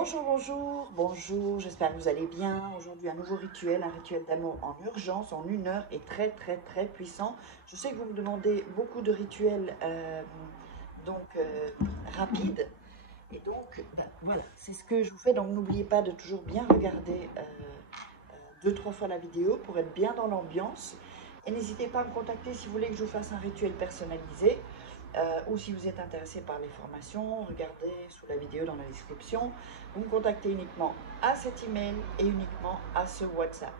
Bonjour, bonjour, bonjour, j'espère que vous allez bien. Aujourd'hui, un nouveau rituel, un rituel d'amour en urgence, en 1 heure et très, très, très puissant. Je sais que vous me demandez beaucoup de rituels rapides. Et donc, voilà, c'est ce que je vous fais. Donc, n'oubliez pas de toujours bien regarder 2, 3 fois la vidéo pour être bien dans l'ambiance. Et n'hésitez pas à me contacter si vous voulez que je vous fasse un rituel personnalisé. Ou si vous êtes intéressé par les formations, regardez sous la vidéo dans la description. Vous me contactez uniquement à cet email et uniquement à ce WhatsApp.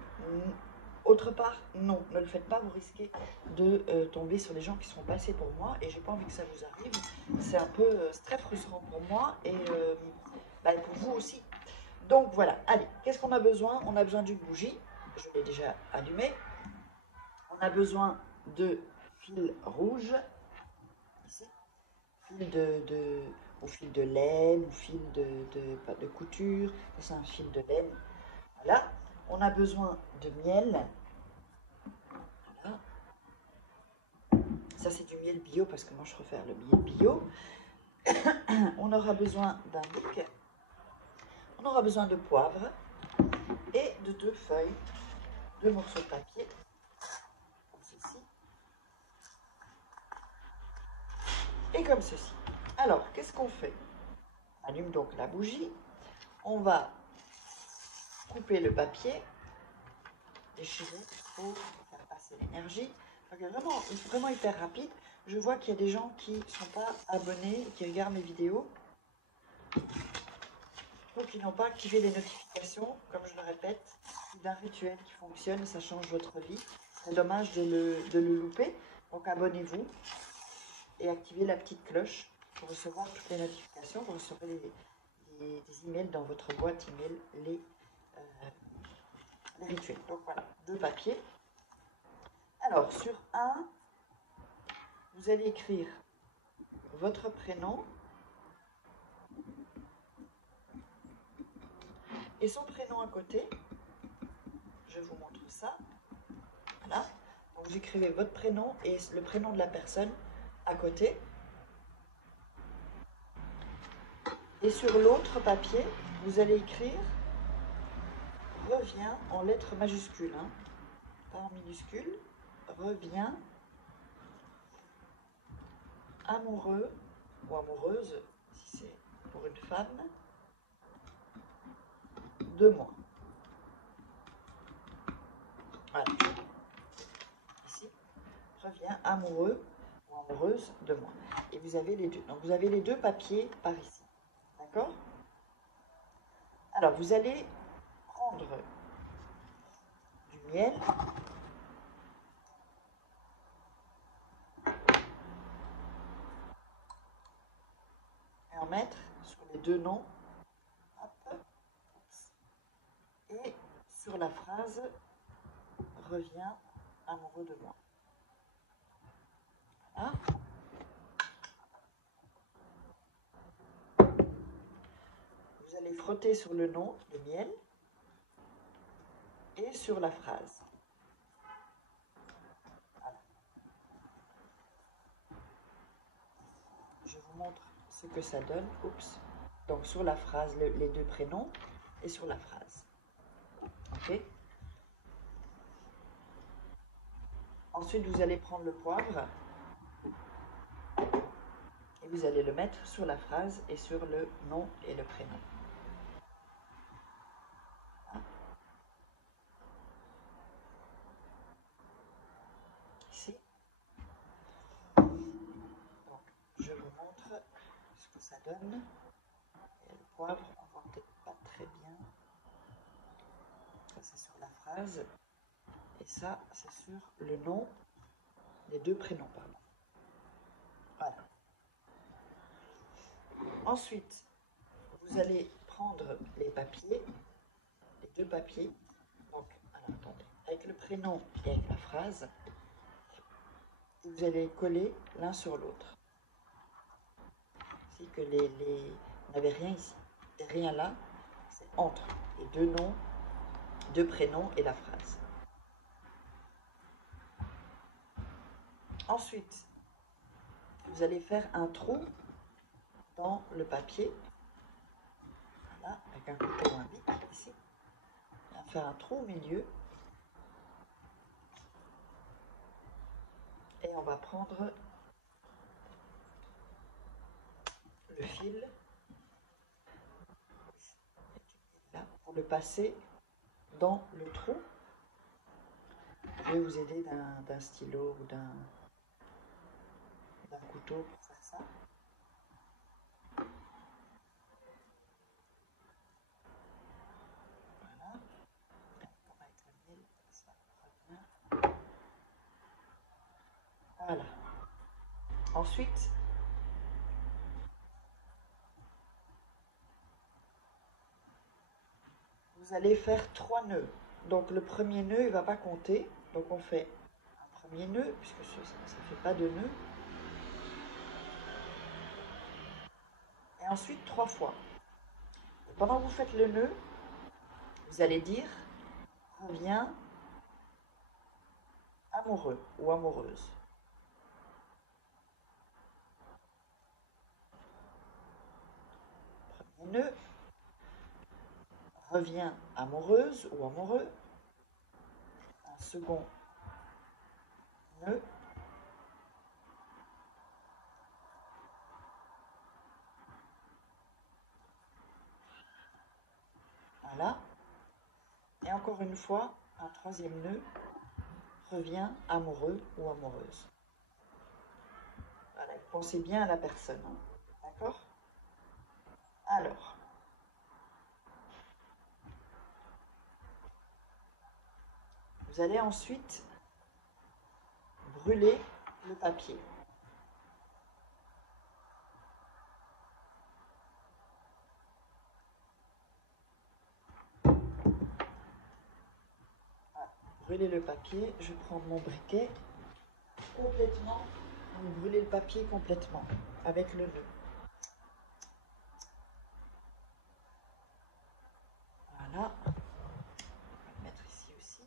Autre part, non, ne le faites pas, vous risquez de tomber sur des gens qui sont passés pour moi et j'ai pas envie que ça vous arrive. C'est un peu très frustrant pour moi et pour vous aussi. Donc voilà, allez, qu'est-ce qu'on a besoin? On a besoin d'une bougie, je l'ai déjà allumée. On a besoin de fil rouge, ici, ou fil de laine, ou fil de couture, c'est un fil de laine. Voilà, on a besoin de miel. Voilà. Ça c'est du miel bio parce que moi je préfère le miel bio. On aura besoin d'un bic. On aura besoin de poivre et de 2 feuilles, 2 morceaux de papier, comme ceci, et comme ceci. Alors, qu'est-ce qu'on fait? On allume donc la bougie. On va couper le papier, déchirer pour faire passer l'énergie. Vraiment hyper rapide. Je vois qu'il y a des gens qui ne sont pas abonnés, qui regardent mes vidéos, donc qui n'ont pas activé les notifications. Comme je le répète, c'est d'un rituel qui fonctionne, ça change votre vie. C'est dommage de le louper. Donc abonnez-vous et activez la petite cloche pour recevoir toutes les notifications. Vous recevrez des emails dans votre boîte email, les rituels. Donc voilà, 2 papiers. Alors, sur un, vous allez écrire votre prénom et son prénom à côté. Je vous montre ça. Voilà. Donc, vous écrivez votre prénom et le prénom de la personne à côté. Et sur l'autre papier, vous allez écrire reviens en lettres majuscules, hein, pas en minuscules. Reviens amoureux ou amoureuse, si c'est pour une femme, de moi. Voilà. Ici, reviens amoureux ou amoureuse de moi. Et vous avez les deux. Donc vous avez les 2 papiers par ici. D'accord? Alors vous allez prendre du miel et en mettre sur les 2 noms. Hop. Et sur la phrase reviens amoureux de moi. Voilà. Vous allez frotter sur le nom, le miel, et sur la phrase. Voilà. Je vous montre ce que ça donne. Oups. Donc sur la phrase, les 2 prénoms et sur la phrase. Ok. Ensuite, vous allez prendre le poivre et vous allez le mettre sur la phrase et sur le nom et le prénom. Ici. Donc, je vous montre ce que ça donne. Et le poivre, on voit peut-être pas très bien. Ça, c'est sur la phrase. Et ça, c'est sur le nom, les 2 prénoms, pardon. Voilà. Ensuite, vous allez prendre les papiers, les 2 papiers. Donc, alors, attendez, avec le prénom et avec la phrase, vous allez coller l'un sur l'autre. C'est que vous n'avez rien ici, rien là, c'est entre les 2 noms, 2 prénoms et la phrase. Ensuite, vous allez faire un trou dans le papier. Voilà, avec un couteau ou un bic ici. On va faire un trou au milieu. Et on va prendre le fil là pour le passer dans le trou. Je vais vous aider d'un stylo ou d'un couteau pour faire ça. Voilà. Voilà. Ensuite, vous allez faire 3 nœuds. Donc le premier nœud, il ne va pas compter. Donc on fait un premier nœud, puisque ça ne fait pas de nœud. Et ensuite 3 fois. Et pendant que vous faites le nœud, vous allez dire « reviens amoureux » ou « amoureuse ». Premier nœud, reviens amoureuse ou amoureux. Un second nœud. Voilà. Et encore une fois, un troisième nœud, reviens amoureux ou amoureuse. Voilà, pensez bien à la personne, hein. D'accord? Alors, vous allez ensuite brûler le papier. Voilà, brûler le papier, je vais prendre mon briquet complètement, vous brûlez le papier complètement avec le nœud. Voilà, on va le mettre ici aussi.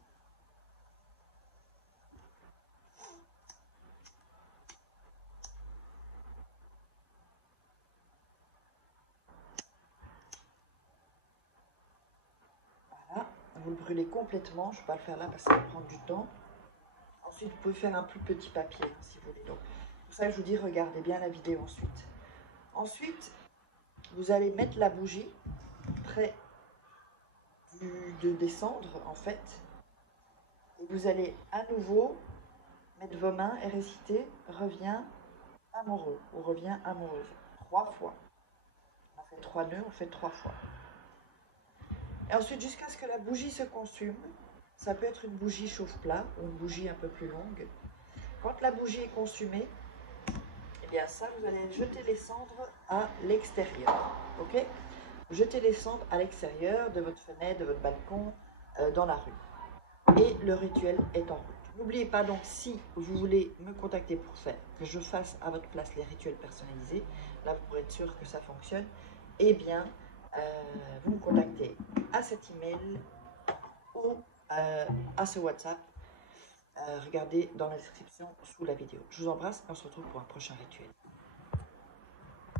Voilà, vous le brûlez complètement, je ne vais pas le faire là parce que ça va prendre du temps. Ensuite, vous pouvez faire un plus petit papier hein, si vous voulez. Donc, pour ça, je vous dis, regardez bien la vidéo ensuite. Ensuite, vous allez mettre la bougie près de descendre en fait. Et vous allez à nouveau mettre vos mains et réciter « reviens amoureux » ou « reviens amoureuse » 3 fois. On fait 3 nœuds, on fait 3 fois. Et ensuite, jusqu'à ce que la bougie se consume, ça peut être une bougie chauffe-plat ou une bougie un peu plus longue. Quand la bougie est consumée, eh bien ça, vous allez jeter les cendres à l'extérieur. Ok? Jetez les cendres à l'extérieur de votre fenêtre, de votre balcon, dans la rue. Et le rituel est en route. N'oubliez pas donc, si vous voulez me contacter pour faire que je fasse à votre place les rituels personnalisés, là pour être sûr que ça fonctionne, eh bien, vous me contactez à cet email ou à ce WhatsApp. Regardez dans la description sous la vidéo. Je vous embrasse et on se retrouve pour un prochain rituel.